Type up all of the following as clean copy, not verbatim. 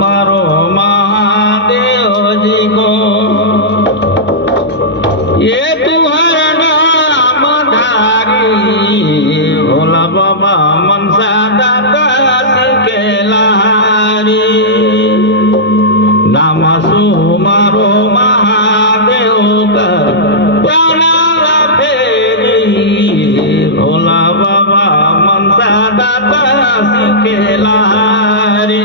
मारो महादेव जी को ये तुम्हारा नाम धारी भोला बाबा मनसा दाता के लहारी नाम मारो महादेव का प्राणा फेरी भोला बाबा मनसा दाता के लहारी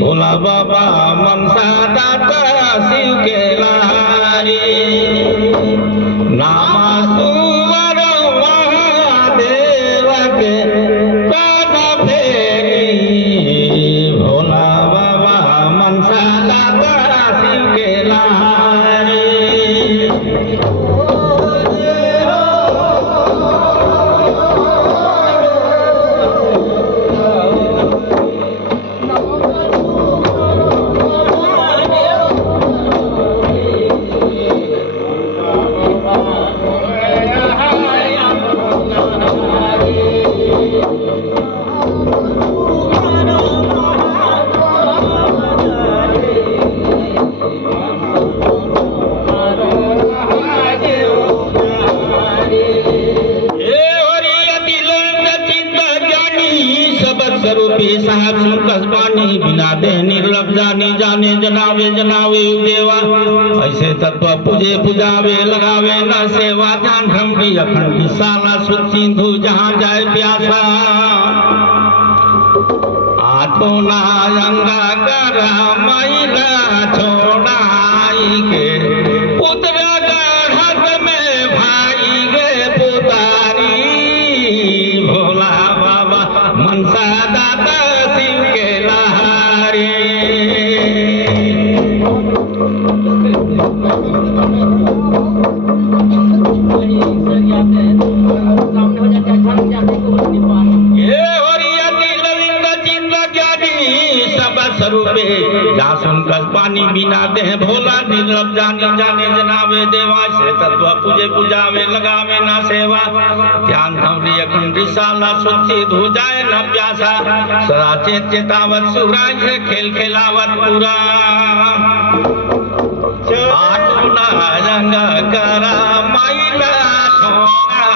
भोला बाबा मनसा दाता शिव के लहारी नाम सुमर महादेव के काना फेरी भोला बाबा मनसा दाता शिव के लहारी स्वरूपी साहब कसबानी बिना दे निर्लभ जानी जाने जनावे जनावे देवा ऐसे तत्व पूजे पुजावे लगावे न सेवा ध्यान भ्रमरी अखंड विशाला सुत सिंधु जहाँ जाए प्यासा आठो ना अंगा करा मैला छोड़ाई के पुत्र गढ़ में भाई गे पुतारी भोला बाबा मनसा दाता शिव के लहारी स्वरूपे जासन पानी बिना दे भोला निर्लभ जानी जाने जनावे देवा से तत्व पूजे पुजावे लगावे ना सेवा ध्यान थमरी अखंड विशाला सुखी धो जाए न प्यासा सदा चेत चेतावत सुराज से खेल खेलावत पूरा आठुना रंग करा माइला छोड़ा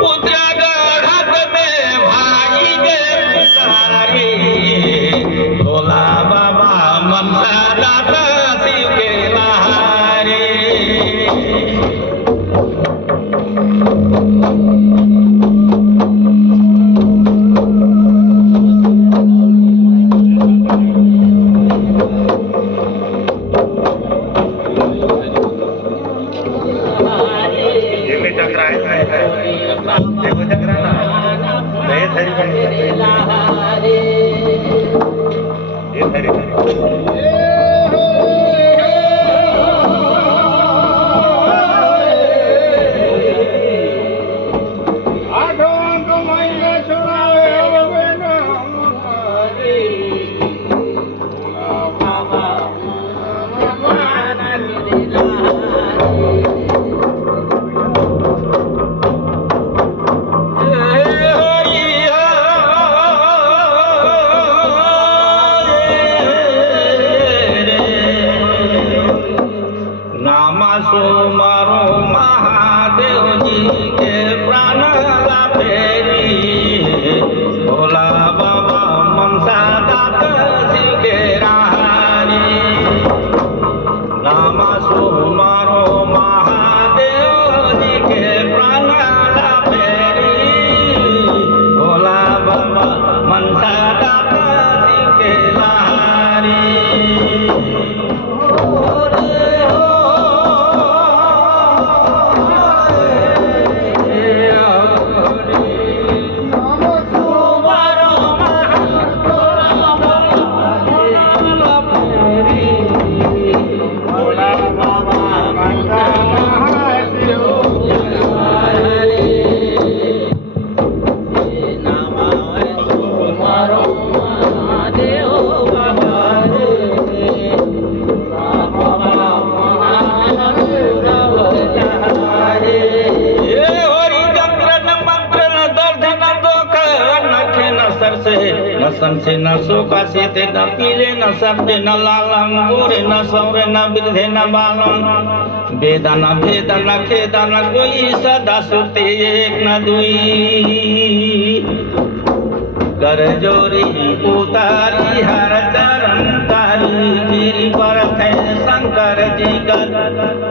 पुत्र गढ़ में भाई गे पुकारी भोला बाबा मनसा दाता शिव के लहारी मनसा दाता शिव के लहारी सन से न सोका से ते न पीले न सबे न लालम गोरे न सौरे न वृद्धे न बालम वेदा न भेद न खेदा न कोई सदा सुते एक न दुई कर जोरी उतारी हर चरण तारी गिरी पर थे शंकर जी कर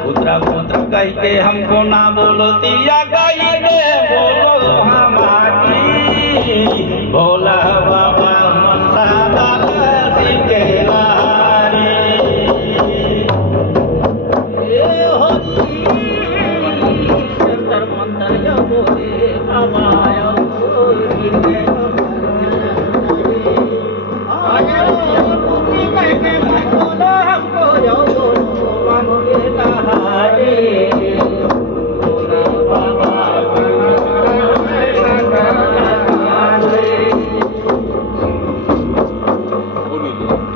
पुत्र पुत्र कह के हमको ना बोलो तिया कही के बोलो हमारी भोला बाबा मनसा दाता शिव के लहारी मंत्र बोले हमारा Bonito.